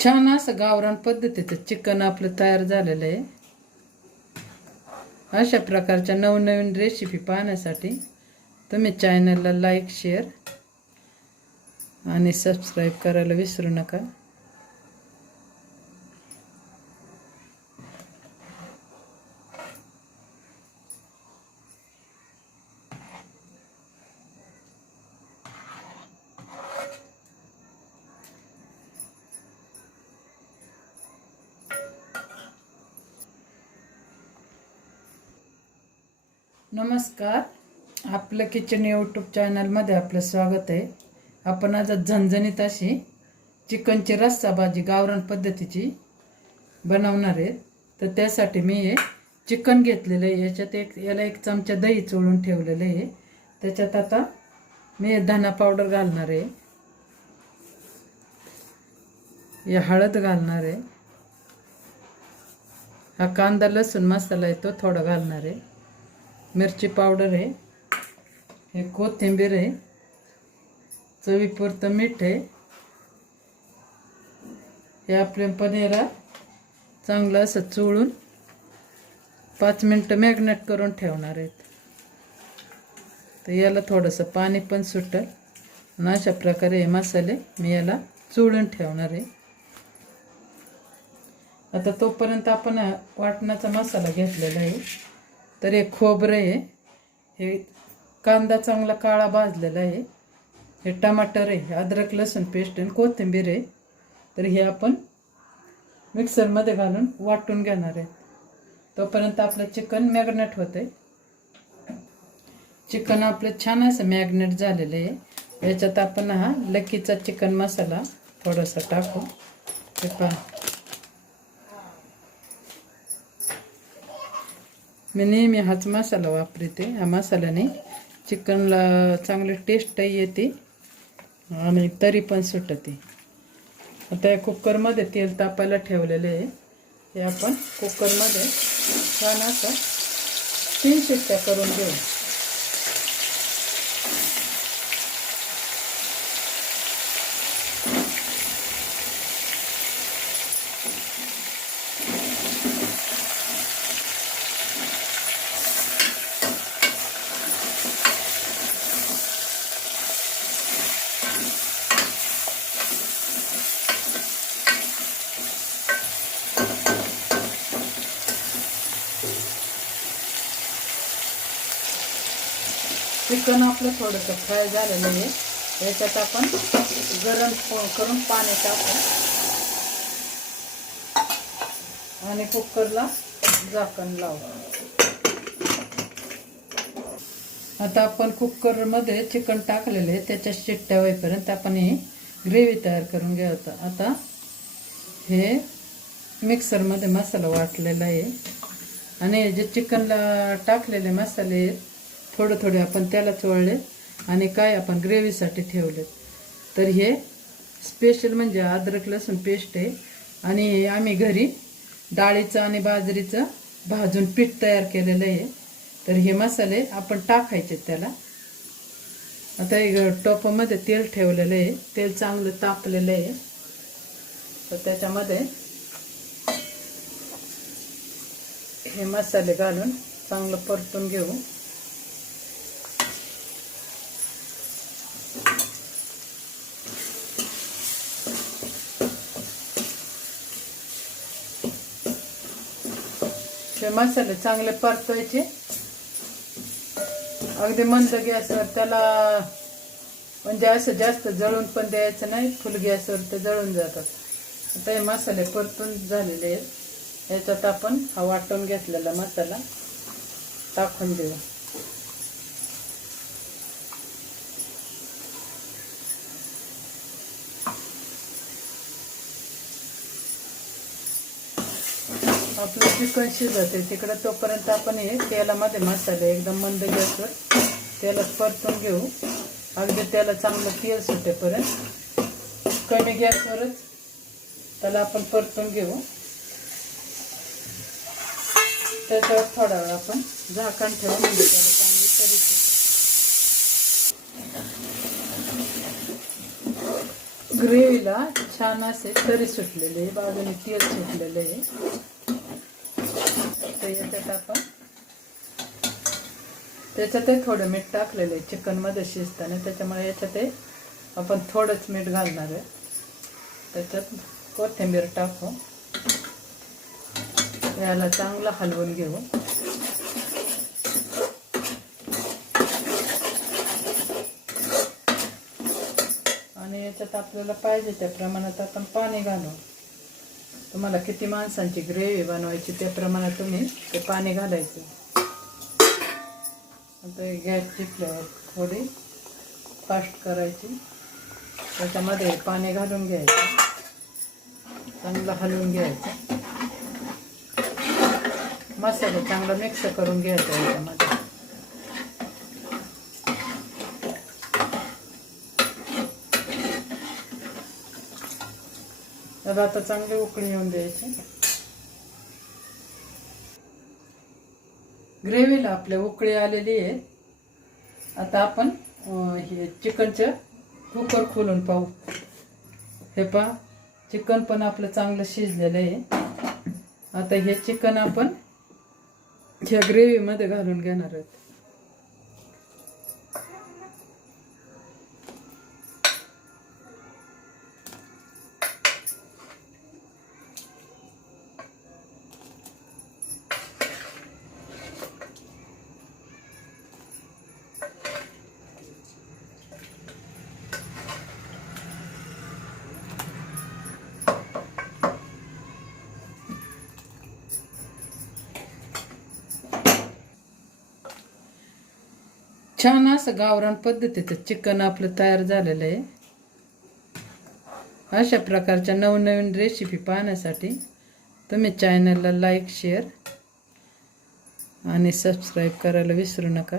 छान असं गावरान पद्धतीचं चिकन आपलं तयार झालेलं आहे। अशा प्रकारच्या नवनवीन रेसिपी पाहण्यासाठी तुम्ही चॅनलला लाईक शेअर आणि सबस्क्राईब करायला विसरू नका। नमस्कार, आपलं किचन यूट्यूब चॅनलमध्ये आपलं स्वागत आहे। आपण आज झणझणीत अशी चिकनची रस्सा भाजी गावरान पद्धतीची बनवणार आहे। तर त्यासाठी मी हे चिकन घेतलेलं आहे। याला एक चमचा दही चोळून ठेवलेलं आहे। त्याच्यात आता मी धना पावडर घालणार आहे, या हळद घालणार आहे, हा कांदा लसूण मसाला आहे तो थोडा घालणार आहे, मिरची पावडर आहे, हे कोथिंबीर आहे, चवीपुरतं मीठ आहे, हे आपले पनीर चांगलं असं चोळून 5 मिनिटं मॅग्नेट करून ठेवणार आहेत। तर याला थोडंसं पाणी पण सुटेल आणि अशा प्रकारे हे मसाले मी याला चोळून ठेवणार आहे। आता तोपर्यंत आपण वाटणाचा मसाला घेतलेला आहे। तर हे खोबरं आहे, हे कांदा चांगला काळा भाजलेला आहे, हे टमाटर आहे, अद्रक लसूण पेस्ट आणि कोथिंबीर आहे। तर हे आपण मिक्सरमध्ये घालून वाटून घेणार आहे। तोपर्यंत आपलं चिकन मॅग्नेट होते। चिकन आपलं छान असं मॅग्नेट झालेलं आहे। याच्यात आपण हा लकीचा चिकन मसाला थोडासा टाकू। हे पहा, मी नेहमी हाच मसाला वापरते। ह्या मसाल्याने चिकनला चांगली टेस्टही येते आणि तरी पण सुटते। आता कुकरमध्ये तेल तापायला ठेवलेले आहे। हे आपण कुकरमध्ये छान असं 3 शिट्ट्या करून घेऊ। चिकन आपलं थोडंसं फ्राय झालेलं आहे। याच्यात आपण गरम करून पाणी टाकू आणि कुकरला झाकण लावू। आता आपण कुकरमध्ये चिकन टाकलेले आहे, त्याच्या शिट्ट्या होईपर्यंत आपण ही ग्रेव्ही तयार करून घ्यायचं। आता हे मिक्सरमध्ये मसाला वाटलेला आहे आणि जे चिकनला टाकलेले मसाले थोडे थोडे आपण त्याला चोळले आणि काय आपण ग्रेव्हीसाठी ठेवले। तर हे स्पेशल म्हणजे अद्रक लसूण पेस्ट आहे आणि हे आम्ही घरी डाळीचं आणि बाजरीचं भाजून पीठ तयार केलेलं आहे। तर हे मसाले आपण टाकायचे त्याला। आता एक टोपामध्ये तेल ठेवलेलं आहे, तेल चांगलं तापलेलं आहे। तर त्याच्यामध्ये हे मसाले घालून चांगलं परतून घेऊ। हे मसाले चांगले परतवायचे, अगदी मंद गॅसवर त्याला, म्हणजे असं जास्त जळून पण द्यायचं नाही, फुल गॅसवर ते जळून जातात। आता हे मसाले परतून झालेले आहेत। याच्यात आपण हा वाटून घेतलेला मसाला टाकून देऊ। आपलं चिकन शिजते तिकडे, तोपर्यंत आपण हे तेलामध्ये मसाले एकदम मंद गॅसवर तेलात परतून घेऊ। अगदी त्याला चांगलं तेल सुटेपर्यंत कमी गॅसवरच त्याला आपण परतून घेऊ। त्याच्यावर थोडा वेळ आपण झाकण ठेवून म्हणजे त्याला चांगली तरी सुटेल। ग्रेव्हीला छान असे तरी सुटलेले, बाजूने तेल सुटलेले आहे. तर याच्यात आपण त्याच्यातही थोडं मीठ टाकलेलं आहे चिकनमध्ये शिजताना, त्याच्यामुळे याच्यात आपण थोडंच मीठ घालणार आहे. त्याच्यात कोथिंबीर टाकू, याला चांगलं हलवून घेऊ. आणि याच्यात आपल्याला पाहिजे त्या प्रमाणात आपण पाणी घालू. तुम्हाला किती माणसांची ग्रेव्ही बनवायची त्या प्रमाणात तुम्ही ते पाणी घालायचं. आता गॅसची फ्लेवर थोडी फास्ट करायची, त्याच्यामध्ये पाणी घालून घ्यायचं, चांगलं हलवून घ्यायचं. मसाला चांगला मिक्स करून घ्यायचा याच्यामध्ये. तर आता चांगली उकळी येऊन द्यायची. ग्रेव्हीला आपल्या उकळी आलेली आहे. आता आपण हे चिकनचं कुकर खोलून पाहू. हे पहा, चिकन पण आपलं चांगलं शिजलेलं आहे. आता हे चिकन आपण ह्या ग्रेव्हीमध्ये घालून घेणार आहोत. छान असं गावरान पद्धतीचं चिकन आपलं तयार झालेलं आहे. अशा प्रकारच्या नवनवीन रेसिपी पाहण्यासाठी तुम्ही चॅनलला लाईक, शेअर आणि सबस्क्राईब करायला विसरू नका.